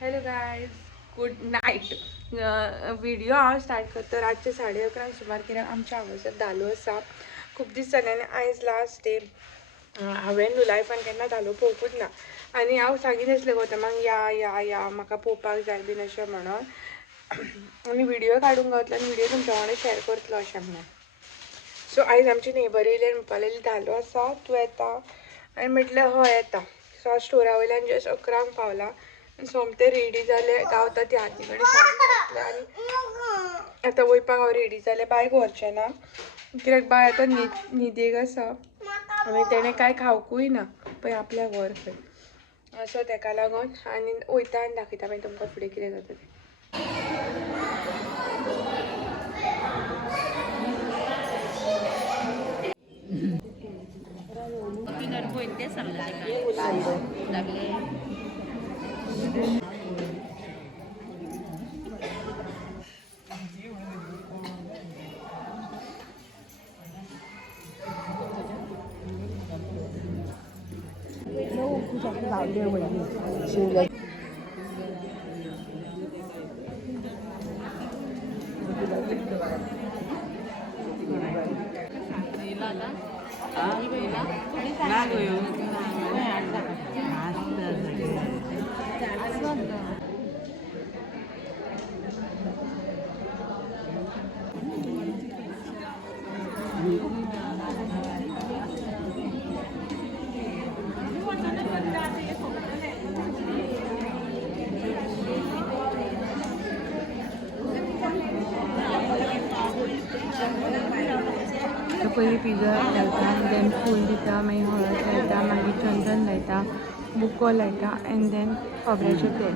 Hello guys, good night. Video हांव स्टार्ट करता रातचे 11:30 सुमार, कित्याक आमच्या आवाजात धालो आसा. खूब दीस जाल्यार आयज लास्ट डे. हांवें न्हू लायफान केन्ना धालो पळोवंकूच ना आनी हांव सांगितलें आसलें गौतमाक या या या म्हाका पळोवपाक जाय बीन अशें म्हणून, आनी व्हिडिओ काडूंक गावतलो आनी व्हिडिओ तुमच्या वांगडा शेअर करतलो अशें म्हणून. सो आयज आमची नेबर येयली म्हणपा लागली धालो आसा, तूं येता? हांवें म्हटलें हय येता. सो हांव स्टोरा वयल्यान जस्ट 11 पावलां. सोमते रेडी जाले, गावता ती हाती कडेन साडी आनी आतां वयपाक हांव रेडी जालें. बायक व्हरचें ना कित्याक बाय आतां न्हिदेक आसा आनी तेणें कांय खावंकूय ना पळय आपल्याक व्हर खंय. सो तेका लागून आनी वयता आनी दाखयता मागीर तुमकां फुडें कितें जाता तें. पयलीं पिझ्झा घालता, देन फूल दिता, मागीर हळद लायता, मागीर चंदन लायता, बुको लायता एंड देन खोबऱ्याचें तेल.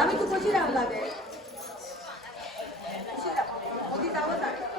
आम्ही तू कशी राहू लागेल मोदी जावं लागेल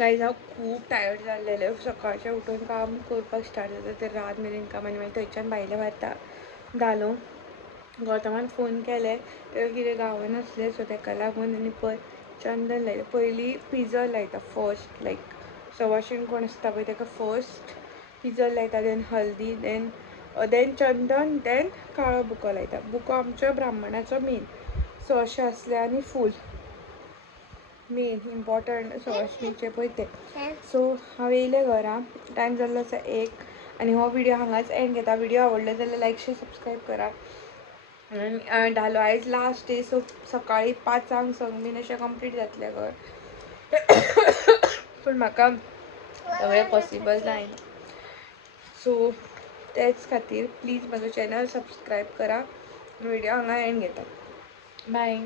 गाईज हांव खूब टायर्ड जाल्लेलें सकाळचें उठून काम करपाक स्टार्ट जाता तर रात मेरेन काम आनी मागीर थंयच्यान भायलें व्हरता धालो गौतमान फोन केले कितें गावनासलें सो ताका लागून आनी पळय चंदन लायलें पयलीं पिजर लायता फर्स्ट लायक सवाशीण कोण आसता पळय ताका फर्स्ट पिजर लायता देन हल्दी देन चंदन देन काळो बुको लायता बुको आमच्या ब्राह्मणाचो मेन सो अशें आसलें आनी फूल मेन इम्पॉर्टंट सवाशिणीचे पळय ते सो हांव येयलें घरा टायम जाल्लो आसा 1 आनी हो व्हिडिओ हांगाच एंड घेता व्हिडिओ आवडलो जाल्यार लायक शेअर सबस्क्रायब करा आनी धालो आयज लास्ट डे सो सकाळीं 5 संग बीन अशें कंप्लीट जातलें घर पूण म्हाका सगळें पॉसिबल जायना सो तेच खातीर प्लीज म्हाजो चॅनल सबस्क्रायब करा व्हिडिओ हांगा एंड घेता बाय